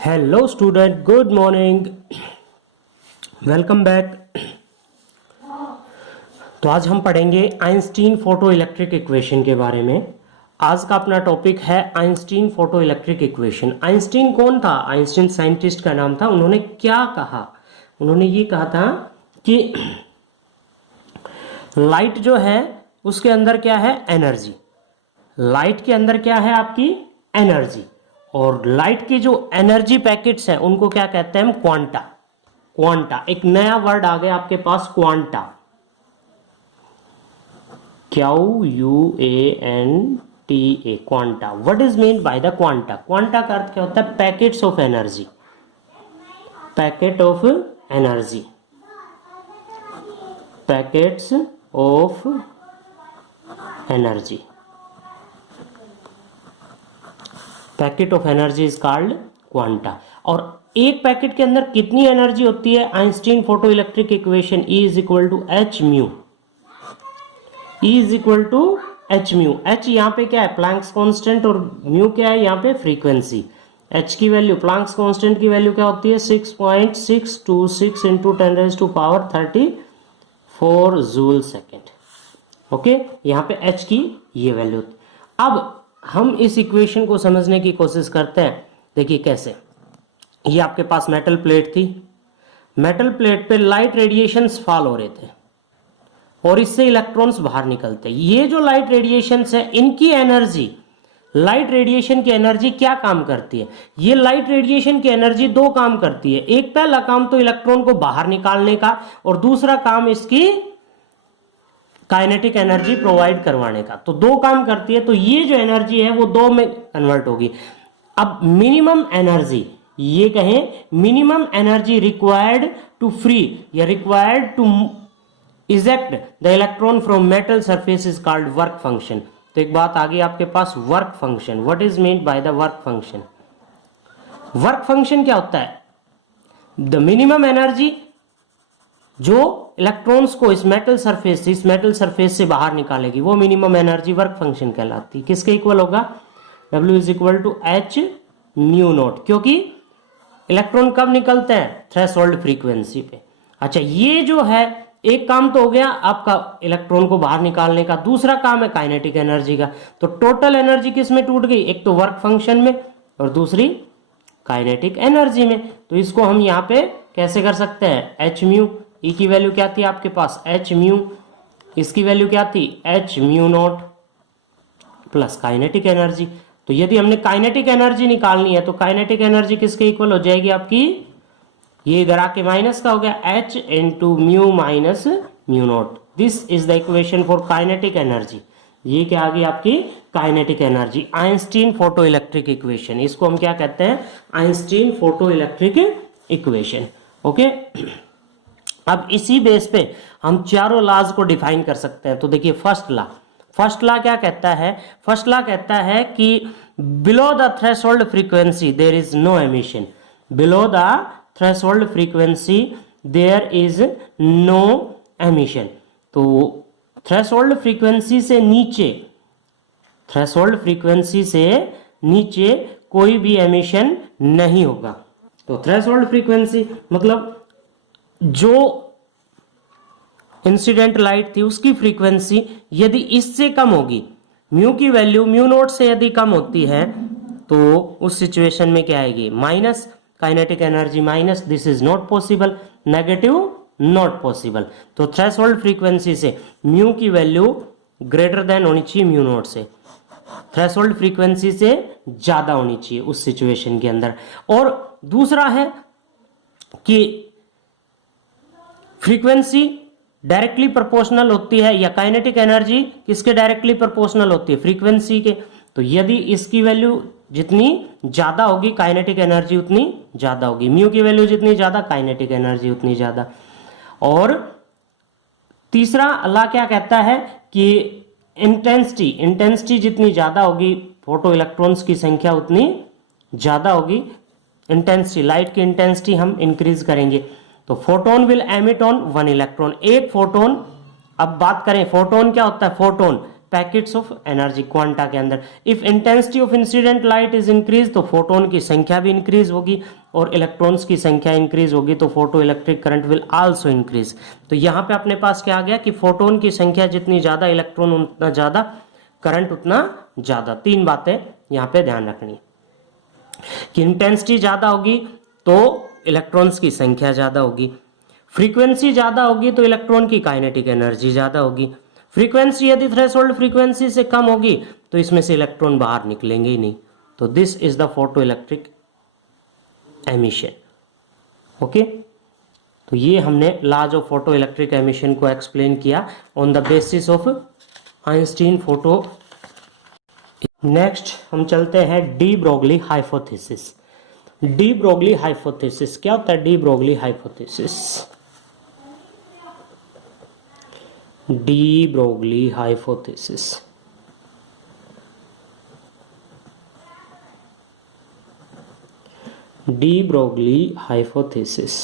Hello student, good morning, welcome back. तो आज हम पढ़ेंगे आइंस्टीन फोटो इलेक्ट्रिक इक्वेशन के बारे में। आज का अपना टॉपिक है Einstein photo electric equation. Einstein कौन था? आइंस्टीन साइंटिस्ट का नाम था। उन्होंने क्या कहा? उन्होंने ये कहा था कि लाइट जो है उसके अंदर क्या है? एनर्जी। लाइट के अंदर क्या है? आपकी एनर्जी। और लाइट की जो एनर्जी पैकेट्स हैं उनको क्या कहते हैं हम? क्वांटा। क्वांटा, एक नया वर्ड आ गया आपके पास, quanta. QUANTA, quanta. What is mean by the quanta? Quanta का अर्थ क्या होता है? Packets of energy. Packet of energy, packets of energy. Packet of energy is called quanta. और एक पैकेट के अंदर कितनी एनर्जी होती है? Einstein photo electric equation E is equal to H mu. E is equal to H mu. H यहाँ पे क्या है? Planck's constant. और म्यू क्या है यहाँ पे? फ्रीक्वेंसी। एच की वैल्यू, प्लैंक्स कांस्टेंट की वैल्यू क्या होती है? 6.626 इंटू 10⁻⁴ जूल सेकेंड। ओके, यहाँ पे एच की ये वैल्यू। अब हम इस इक्वेशन को समझने की कोशिश करते हैं। देखिए कैसे। ये आपके पास मेटल प्लेट थी। मेटल प्लेट पे लाइट रेडिएशंस फॉल हो रहे थे और इससे इलेक्ट्रॉन्स बाहर निकलते। ये जो लाइट रेडिएशंस है इनकी एनर्जी, लाइट रेडिएशन की एनर्जी क्या काम करती है? ये लाइट रेडिएशन की एनर्जी दो काम करती है। एक पहला काम तो इलेक्ट्रॉन को बाहर निकालने का, और दूसरा काम इसकी काइनेटिक एनर्जी प्रोवाइड करवाने का। तो दो काम करती है। तो ये जो एनर्जी है वो दो में कन्वर्ट होगी। अब मिनिमम एनर्जी, ये कहें minimum energy required to free या required to eject the electron from metal surface is called work function. तो एक बात आ गई आपके पास, work function. What is mean by the work function? Work function क्या होता है? द मिनिमम एनर्जी जो इलेक्ट्रॉन्स को इस मेटल सरफेस से बाहर निकालेगी, वो मिनिमम एनर्जी वर्क फंक्शन कहलाती है। किसके इक्वल होगा? W is equal to H mu naught. क्योंकि इलेक्ट्रॉन कब निकलते हैं? थ्रेशोल्ड फ्रीक्वेंसी पे। अच्छा, ये जो है एक काम तो हो गया आपका इलेक्ट्रॉन को बाहर निकालने का, दूसरा काम है काइनेटिक एनर्जी का। तो टोटल एनर्जी किस में टूट गई? एक तो वर्क फंक्शन में और दूसरी काइनेटिक एनर्जी में। तो इसको हम यहाँ पे कैसे कर सकते हैं? H mu. ई की वैल्यू क्या थी आपके पास? H mu. इसकी वैल्यू क्या थी? H mu not plus kinetic energy. तो यदि हमने काइनेटिक एनर्जी निकालनी है तो काइनेटिक एनर्जी किसके इक्वल हो जाएगी आपकी? ये इधर आके माइनस का हो गया, H into mu minus mu naught. This is the equation for kinetic energy. ये क्या आ गई आपकी? Kinetic energy. Einstein photo electric equation, इसको हम क्या कहते हैं? Einstein photo electric equation. Okay, अब इसी बेस पे हम चारों लॉज को डिफाइन कर सकते हैं। तो देखिए, फर्स्ट लॉ क्या कहता है? फर्स्ट लॉ कहता है कि below the threshold frequency there is no emission. Below the threshold frequency there is no emission. तो थ्रेशोल्ड फ्रीक्वेंसी से नीचे कोई भी एमिशन नहीं होगा। तो थ्रेशोल्ड फ्रीक्वेंसी मतलब जो इंसिडेंट लाइट थी उसकी फ्रीक्वेंसी यदि इससे कम होगी, म्यू की वैल्यू म्यू नोट से यदि कम होती है, तो उस सिचुएशन में क्या आएगी? Minus kinetic energy minus. This is not possible, negative not possible. तो थ्रेशोल्ड फ्रीक्वेंसी से म्यू की वैल्यू ग्रेटर देन होनी चाहिए म्यू नोट से, थ्रेशोल्ड फ्रीक्वेंसी से ज्यादा होनी चाहिए उस सिचुएशन के अंदर। और दूसरा है कि फ्रीक्वेंसी डायरेक्टली प्रोपोर्शनल होती है, या काइनेटिक एनर्जी किसके डायरेक्टली प्रोपोर्शनल होती है? फ्रीक्वेंसी के। तो यदि इसकी वैल्यू जितनी ज्यादा होगी काइनेटिक एनर्जी उतनी ज्यादा होगी। म्यू की वैल्यू जितनी ज्यादा काइनेटिक एनर्जी उतनी ज्यादा। और तीसरा लॉ क्या कहता है कि इंटेंसिटी जितनी ज्यादा होगी, फोटो इलेक्ट्रॉन्स की संख्या उतनी ज्यादा होगी। इंटेंसिटी, लाइट की इंटेंसिटी हम इंक्रीज करेंगे। तो photon will emit on one electron. एक फोटोन, अब बात करें फोटोन क्या होता है? Photon packets of energy quanta के अंदर। If intensity of incident light is increase तो फोटोन की संख्या भी इंक्रीज होगी, और इलेक्ट्रॉन्स की संख्या इंक्रीज होगी तो photo electric current will also increase. तो यहाँ पे अपने पास क्या आ गया कि फोटोन की संख्या जितनी ज्यादा, इलेक्ट्रॉन उतना ज्यादा, करंट उतना ज्यादा। तीन बातें यहाँ पे ध्यान रखनी कि इंटेंसिटी ज्यादा होगी तो इलेक्ट्रॉन्स की संख्या ज्यादा होगी, फ्रीक्वेंसी ज्यादा होगी तो इलेक्ट्रॉन की काइनेटिक एनर्जी ज्यादा होगी, फ्रीक्वेंसी यदि थ्रेशोल्ड फ्रीक्वेंसी से कम होगी तो इसमें से इलेक्ट्रॉन बाहर निकलेंगे ही नहीं। तो this is the photo electric emission. Okay, तो ये हमने laws of photo electric emission को एक्सप्लेन किया on the basis of Einstein photo. Next हम चलते हैं de Broglie hypothesis. De Broglie hypothesis क्या होता है? De Broglie hypothesis, de Broglie hypothesis de Broglie hypothesis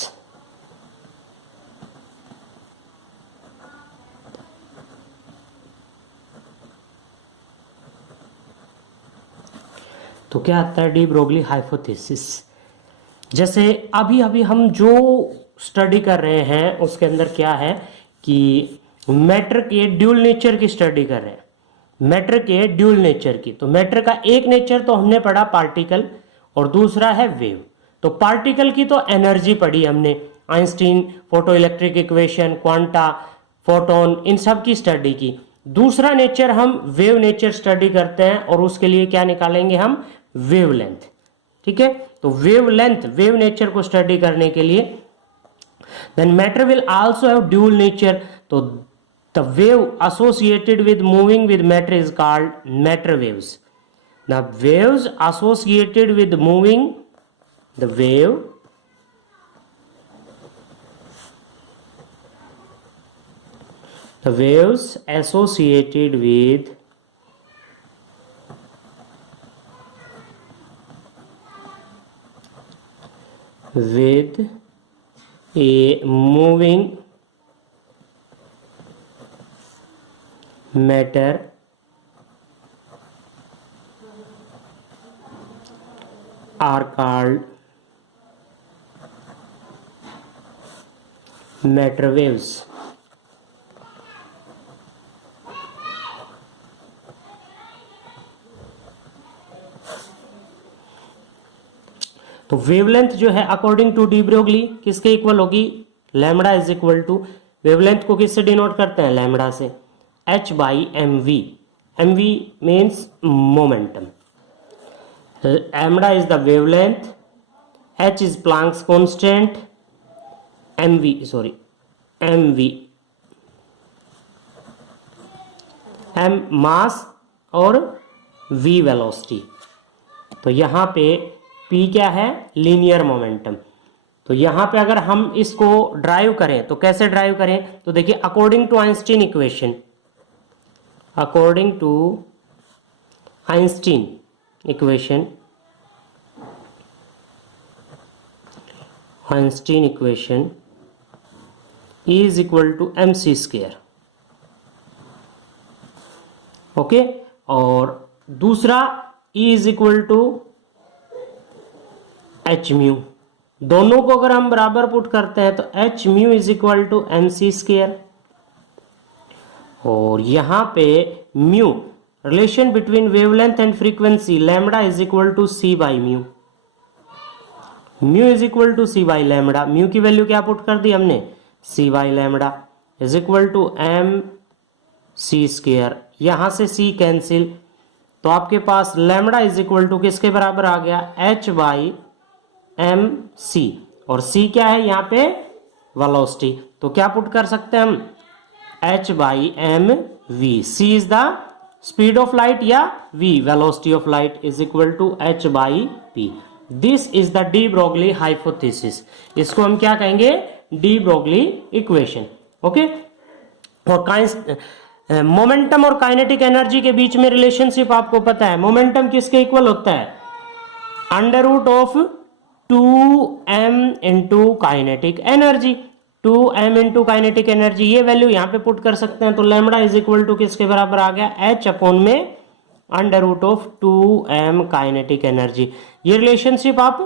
तो क्या आता है डी ब्रोगली हाइपोथेसिस? जैसे अभी अभी हम जो स्टडी कर रहे हैं उसके अंदर क्या है कि मैटर के ड्यूल नेचर की स्टडी कर रहे हैं, मैटर के ड्यूल नेचर की। तो मैटर का एक नेचर तो हमने पढ़ा पार्टिकल और दूसरा है वेव। तो पार्टिकल की तो एनर्जी पढ़ी हमने, Einstein photo electric equation, quanta, photon, इन सब की स्टडी की। दूसरा नेचर हम वेव नेचर स्टडी करते हैं और उसके लिए क्या निकालेंगे हम? वेवलेंथ। ठीक है, तो वेवलेंथ, वेव नेचर को स्टडी करने के लिए then matter will also have dual nature. तो the wave associated with moving with matter is called matter waves. The waves associated with moving, the wave the waves associated with a moving matter are called matter waves. तो wavelength जो है according to de Broglie किसके equal होगी? Lambda is equal to, wavelength को किससे denote करते हैं? Lambda से, h by M V. M V means momentum, lambda is the wavelength, h is Planck's constant, M V m mass और v velocity. तो यहाँ पे p क्या है? Linear momentum. तो यहाँ पे अगर हम इसको ड्राइव करें तो कैसे ड्राइव करें? तो देखिए according to Einstein equation, according to Einstein equation, Einstein equation E is equal to M C square. Okay, और दूसरा E is equal to H mu. दोनों को अगर हम बराबर पुट करते हैं तो H mu is equal to M C square. और यहां पे mu, relation between wavelength and frequency, lambda is equal to C by mu. Mu is equal to C by lambda. Mu की वैल्यू क्या put कर दी हमने? C by lambda is equal to M C square. यहां से C cancel, तो आपके पास लैम्बडा इज इक्वल टू किसके बराबर आ गया? H by M C. और सी क्या है यहाँ पे? वेलोसिटी। तो क्या पुट कर सकते हैं हम? h by M V. C is the speed of light या v, velocity of light, is equal to h by p। This is the de Broglie hypothesis. इसको हम क्या कहेंगे? De Broglie equation. ओके, और मोमेंटम और kinetic energy के बीच में रिलेशनशिप आपको पता है। मोमेंटम किसके इक्वल होता है? Under root of 2m into kinetic energy. 2m into kinetic energy, ये वैल्यू यहां पे पुट कर सकते हैं, तो लैम्बडा इज इक्वल टू किसके बराबर आ गया, h अपॉन में under root of 2m kinetic energy. ये रिलेशनशिप आप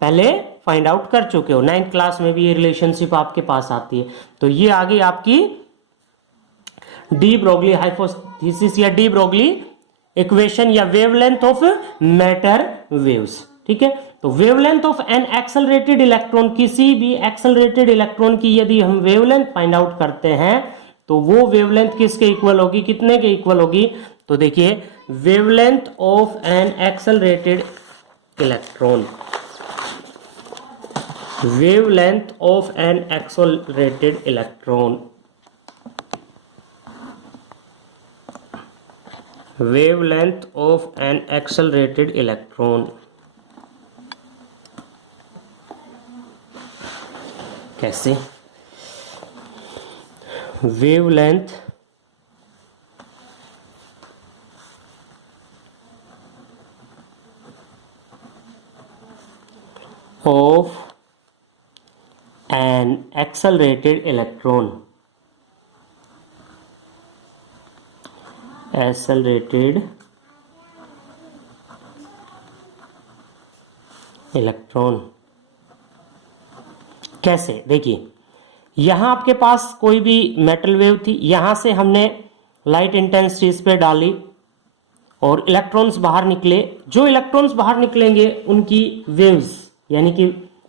पहले फाइंड आउट कर चुके हो, 9th क्लास में भी ये रिलेशनशिप आपके पास आती है। तो ये आ गई आपकी डी ब्रोगली हाइपोथेसिस या डी ब्रोगली इक्वेशन या वेवलेंथ ऑफ मैटर वेव्स। ठीक है, तो wavelength of an accelerated electron, किसी भी एक्सेलरेटेड इलेक्ट्रॉन की यदि हम वेवलेंथ फाइंड आउट करते हैं तो वो वेवलेंथ किसके इक्वल होगी, कितने के इक्वल होगी, तो देखिए wavelength of an accelerated electron, wavelength of an accelerated electron, wavelength of an accelerated electron कैसे, wavelength of an accelerated electron, accelerated electron कैसे, देखिए यहां आपके पास कोई भी मेटल वेव थी, यहां से हमने लाइट इंटेंसिटी इस पे डाली और इलेक्ट्रॉन्स बाहर निकले। जो इलेक्ट्रॉन्स बाहर निकलेंगे उनकी वेव्स यानी कि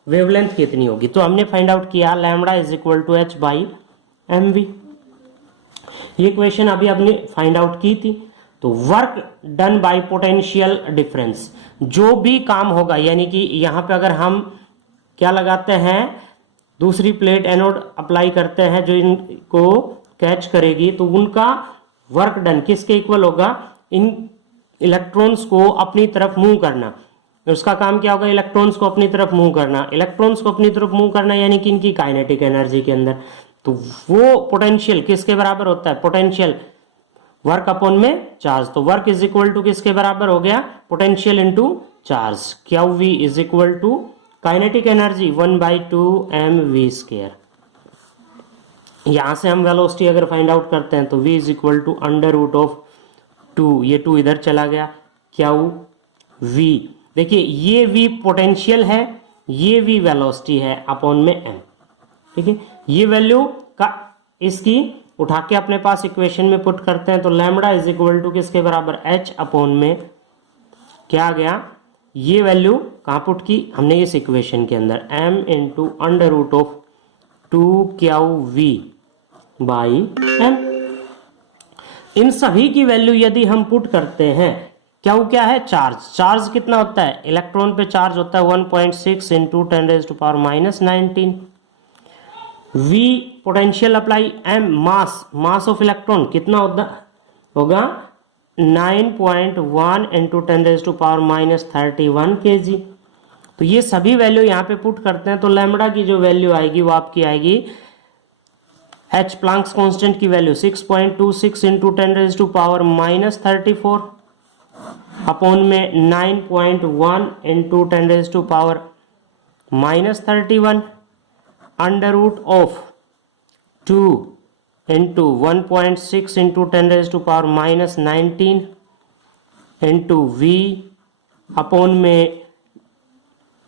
वेवलेंथ कितनी होगी, तो हमने फाइंड आउट किया lambda is equal to h by M V. ये क्वेश्चन अभी आपने फाइंड आउट की थी। तो work done by potential difference, जो भी काम होगा यानी कि यहां पे अगर हम क्या लगाते हैं, दूसरी प्लेट एनोड अप्लाई करते हैं जो इनको कैच करेगी, तो उनका वर्क डन किसके इक्वल होगा, इन इलेक्ट्रॉन्स को अपनी तरफ मूव करना। उसका काम क्या होगा, इलेक्ट्रॉन्स को अपनी तरफ मूव करना, इलेक्ट्रॉन्स को अपनी तरफ मूव करना यानी कि इनकी काइनेटिक एनर्जी के अंदर। तो वो पोटेंशियल किसके बराबर होता है, पोटेंशियल वर्क अपॉन में चार्ज। तो वर्क इज इक्वल टू किसके बराबर हो गया, potential into charge, Q V is equal to kinetic energy 1/2mv²। यहां से हम वेलोसिटी अगर फाइंड आउट करते हैं तो v is equal to under root of 2, ये 2 इधर चला गया, क्यू वी, देखिए ये v पोटेंशियल है, ये v वेलोसिटी है अपॉन में m। ठीक है, ये वैल्यू का इसकी उठा के अपने पास इक्वेशन में पुट करते हैं, तो लैम्बडा इज इक्वल टू किसके बराबर, h अपॉन में क्या आ गया, ये वैल्यू कहाँ पुट की हमने इस इक्वेशन के अंदर, m into under root of 2qv by m। इन सभी की वैल्यू यदि हम पुट करते हैं, क्या है, चार्ज, चार्ज कितना होता है, इलेक्ट्रॉन पे चार्ज होता है 1.6 into 10⁻⁻19। v potential apply, m mass of electron कितना होगा 9.1 इंटू 10⁻31 kg। तो ये सभी वैल्यू यहाँ पे पुट करते हैं, तो लैम्बडा की जो वैल्यू आएगी वो आपकी आएगी, h प्लैंक्स कांस्टेंट की वैल्यू 6.26 इंटू 10⁻34 अपॉन में 9.1 into 10⁻31 under root of 2 into 1.6 into 10⁻⁻19 into v upon में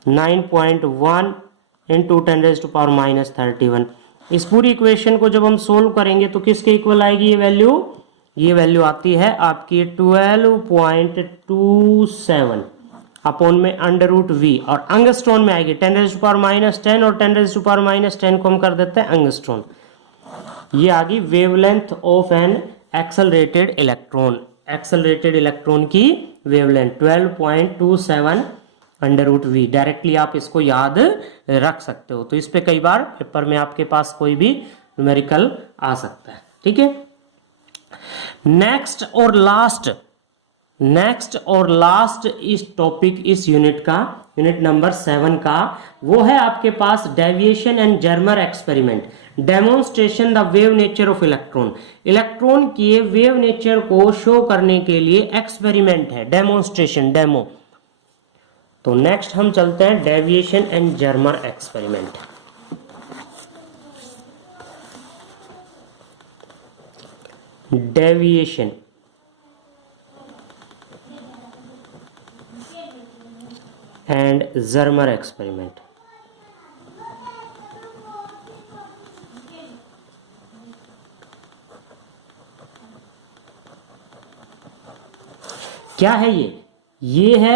9.1 इंटू 10⁻31। इस पूरी इक्वेशन को जब हम सोल्व करेंगे तो किसके इक्वल आएगी ये वैल्यू आती है आपकी 12.27 अपॉन में अंडर रूट वी, और एंगस्ट्रॉन में आएगी 10⁻10 और 10⁻10 को हम कर देते हैं एंगस्ट्रॉन। ये आ गई wavelength of an accelerated electron, accelerated electron की wavelength 12.27 under root V. Directly आप इसको याद रख सकते हो, तो इस पे कई बार पेपर में आपके पास कोई भी न्यूमेरिकल आ सकता है। ठीक है, नेक्स्ट और लास्ट इस टॉपिक, इस यूनिट का, यूनिट नंबर 7 का, वो है आपके पास Davisson and Germer experiment, demonstration the wave nature of electron. Electron के वेव नेचर को शो करने के लिए एक्सपेरिमेंट है, डेमोन्स्ट्रेशन, डेमो। तो नेक्स्ट हम चलते हैं deviation and Germer experiment. Deviation and Germer experiment. क्या है ये है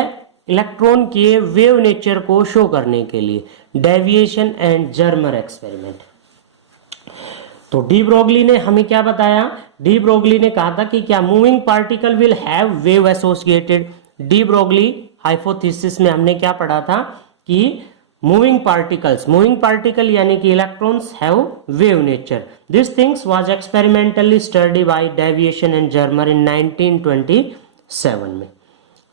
इलेक्ट्रॉन के वेव नेचर को शो करने के लिए डेविएशन एंड जर्मर एक्सपेरिमेंट। तो डी ब्रोगली ने हमें क्या बताया? डी ब्रोगली ने कहा था कि क्या moving particle will have wave associated. D Broglie hypothesis में हमने क्या पढ़ा था कि मूविंग पार्टिकल यानी कि electrons have wave nature. This things was experimentally study by Davisson and Germer in 1927 में।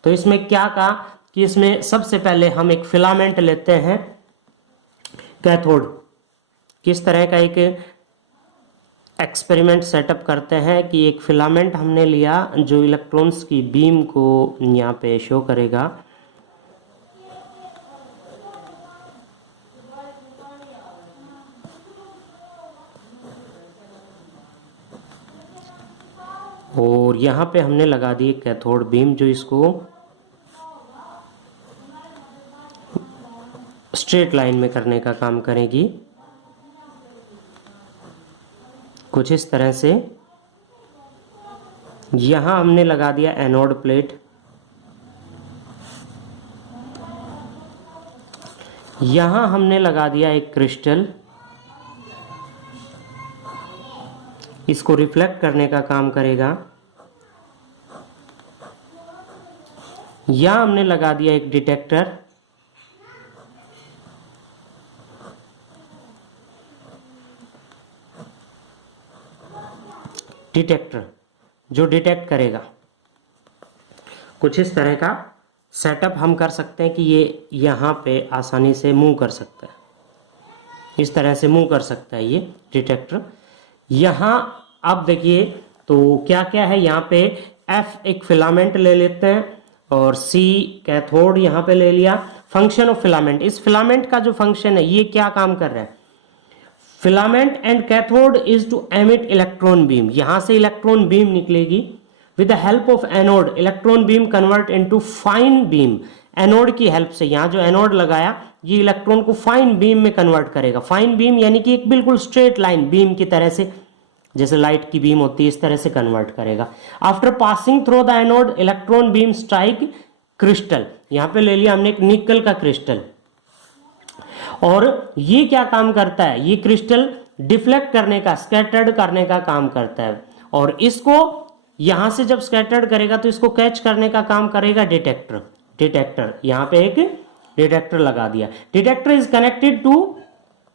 तो इसमें क्या कहा कि इसमें सबसे पहले हम एक फिलामेंट लेते हैं कैथोड। किस तरह का एक एक्सपेरिमेंट सेटअप करते हैं कि एक फिलामेंट हमने लिया जो इलेक्ट्रॉन्स की बीम को यहाँ पे शो करेगा। और यहाँ पे हमने लगा दी कैथोड बीम जो इसको स्ट्रेट लाइन में करने का काम करेगी, कुछ इस तरह से। यहां हमने लगा दिया एनोड प्लेट, यहां हमने लगा दिया एक क्रिस्टल, इसको रिफ्लेक्ट करने का काम करेगा। यहां हमने लगा दिया एक डिटेक्टर, जो डिटेक्ट करेगा। कुछ इस तरह का सेटअप हम कर सकते हैं कि ये यहाँ पे आसानी से मूव कर सकता है, इस तरह से मूव कर सकता है ये डिटेक्टर। यहाँ आप देखिए तो क्या क्या है यहाँ पे, F एक फिलामेंट ले लेते हैं और C कैथोड यहाँ पे ले लिया। फंक्शन ऑफ फिलामेंट, इस फिलामेंट का जो फंक्शन है ये क्या काम कर रहा है? Filament and cathode is to emit electron beam, यहां से इलेक्ट्रॉन बीम निकलेगी। With the help of anode electron beam convert into fine beam, anode की हेल्प से, यहां जो एनोड लगाया ये इलेक्ट्रॉन को फाइन बीम में कन्वर्ट करेगा। फाइन बीम यानी कि एक बिल्कुल स्ट्रेट लाइन बीम की तरह से, जैसे लाइट की बीम होती है इस तरह से कन्वर्ट करेगा। After passing through the anode electron beam strike crystal, यहां पे ले लिया हमने एक निकल का क्रिस्टल, और ये क्या काम करता है? ये क्रिस्टल डिफ्लेक्ट करने का, स्कैटर्ड करने का काम करता है, और इसको यहां से जब स्कैटर्ड करेगा तो इसको कैच करने का काम करेगा डिटेक्टर। यहां पे एक डिटेक्टर लगा दिया। डिटेक्टर इज कनेक्टेड टू,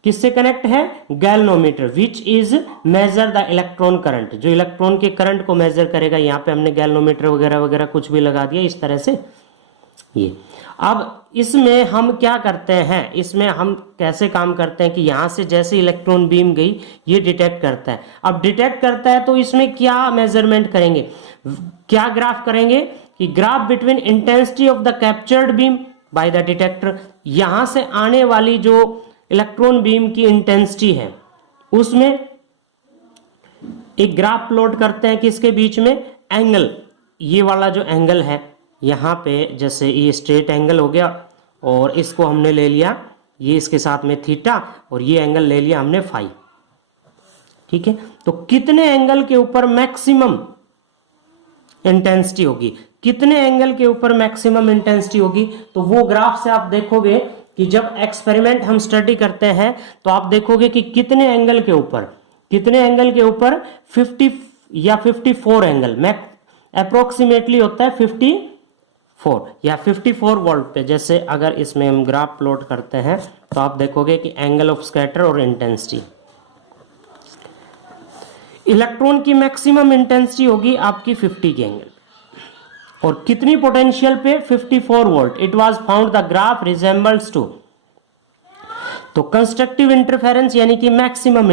किससे कनेक्ट है? Galvanometer, which is measure the electron current, जो इलेक्ट्रॉन के करंट को मेजर करेगा। यहाँ पे हमने गैल्वेनोमीटर वगैरह वगैरह कुछ भी लगा दिया इस तरह से। ये अब इसमें हम क्या करते हैं, इसमें हम कैसे काम करते हैं कि यहां से जैसे इलेक्ट्रॉन बीम गई ये डिटेक्ट करता है। अब डिटेक्ट करता है तो इसमें क्या मेजरमेंट करेंगे, क्या ग्राफ करेंगे कि graph between intensity of the captured beam by the detector, यहां से आने वाली जो इलेक्ट्रॉन बीम की इंटेंसिटी है उसमें एक ग्राफ प्लॉट करते हैं कि इसके बीच में एंगल, ये वाला जो एंगल है यहाँ पे, जैसे ये स्ट्रेट एंगल हो गया और इसको हमने ले लिया ये इसके साथ में थीटा, और ये एंगल ले लिया हमने फाई। ठीक है, तो कितने एंगल के ऊपर मैक्सिमम इंटेंसिटी होगी, कितने एंगल के ऊपर मैक्सिमम इंटेंसिटी होगी, तो वो ग्राफ से आप देखोगे कि जब एक्सपेरिमेंट हम स्टडी करते हैं तो आप देखोगे कि कितने एंगल के ऊपर 50 या 54 एंगल, मैक्स अप्रोक्सीमेटली होता है 54 या 54 वोल्ट पे। जैसे अगर इसमें हम ग्राफ प्लॉट करते हैं तो आप देखोगे कि एंगल ऑफ स्कैटर और इंटेंसिटी, इलेक्ट्रॉन की मैक्सिमम इंटेंसिटी होगी आपकी 50 के एंगल, और कितनी पोटेंशियल पे? 54 volt. It was found the graph resembles to, तो कंस्ट्रक्टिव इंटरफेरेंस यानी कि मैक्सिमम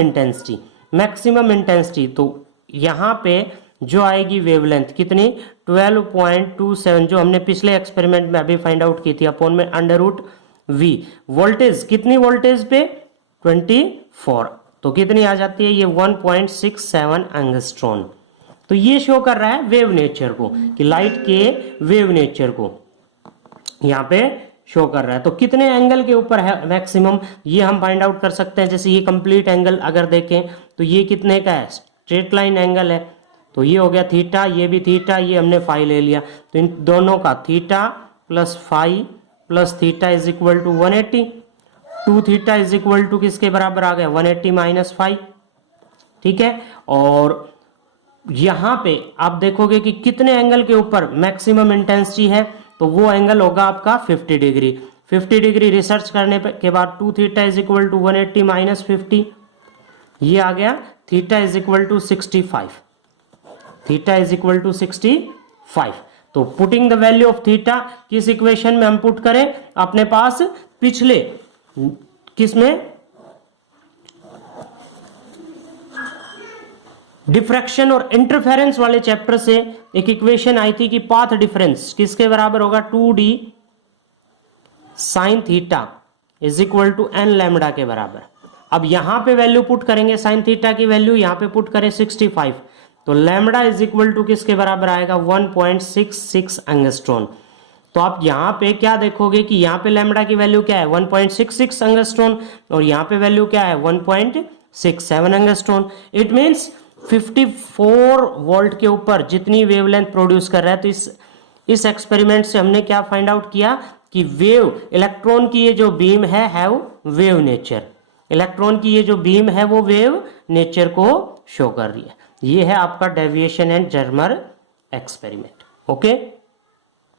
इंटेंसिटी, तो यहां पे जो आएगी वेवलेंथ कितनी? 12.27, जो हमने पिछले एक्सपेरिमेंट में अभी फाइंड आउट की थी, अपॉन में √V। वोल्टेज कितनी वोल्टेज पे? 24, तो कितनी आ जाती है ये? 1.67 एंगस्ट्रॉन। तो ये शो कर रहा है वेव नेचर को, कि लाइट के वेव नेचर को यहाँ पे शो कर रहा है। तो कितने एंगल के ऊपर है मैक्सिमम, ये हम फाइंड आउट कर सकते हैं। जैसे ये कंप्लीट एंगल अगर देखें तो ये कितने का है, स्ट्रेट लाइन एंगल है, तो ये हो गया थीटा, ये भी थीटा, ये हमने फाई ले लिया, तो इन दोनों का theta plus phi plus theta is equal to 180। 2 theta is equal to किसके बराबर आ गया, 180 माइनस फाई। ठीक है, और यहां पे आप देखोगे कि कितने एंगल के ऊपर मैक्सिमम इंटेंसिटी है, तो वो एंगल होगा आपका 50 डिग्री। 50 डिग्री रिसर्च करने के बाद 2 theta is equal to 180 minus 50, ये आ गया theta is equal to 65। Theta is equal to 65। तो putting the value of theta किस इक्वेशन में हम पुट करें, अपने पास पिछले किसमें, डिफ्रैक्शन और इंटरफेरेंस वाले चैप्टर से एक इक्वेशन आई थी कि पाथ डिफरेंस किसके बराबर होगा, 2d sine theta is equal to n lambda के बराबर। अब यहां पे वैल्यू पुट करेंगे, साइन थीटा की वैल्यू यहां पे पुट करें 65, तो लैम्डा इज इक्वल टू किसके बराबर आएगा, 1.66 एंगस्ट्रॉन। तो आप यहां पे क्या देखोगे कि यहां पे लैम्डा की वैल्यू क्या है, 1.66 एंगस्ट्रॉन, और यहां पे वैल्यू क्या है, 1.67 एंगस्ट्रॉन। इट मींस 54 वोल्ट के ऊपर जितनी वेवलेंथ प्रोड्यूस कर रहा है। तो इस एक्सपेरिमेंट से हमने क्या फाइंड आउट किया कि वेव, इलेक्ट्रॉन की ये जो बीम है हैव वेव नेचर, इलेक्ट्रॉन की ये जो बीम है वो वेव नेचर को शो कर रही है। ये है आपका deviation and Germer experiment. Okay.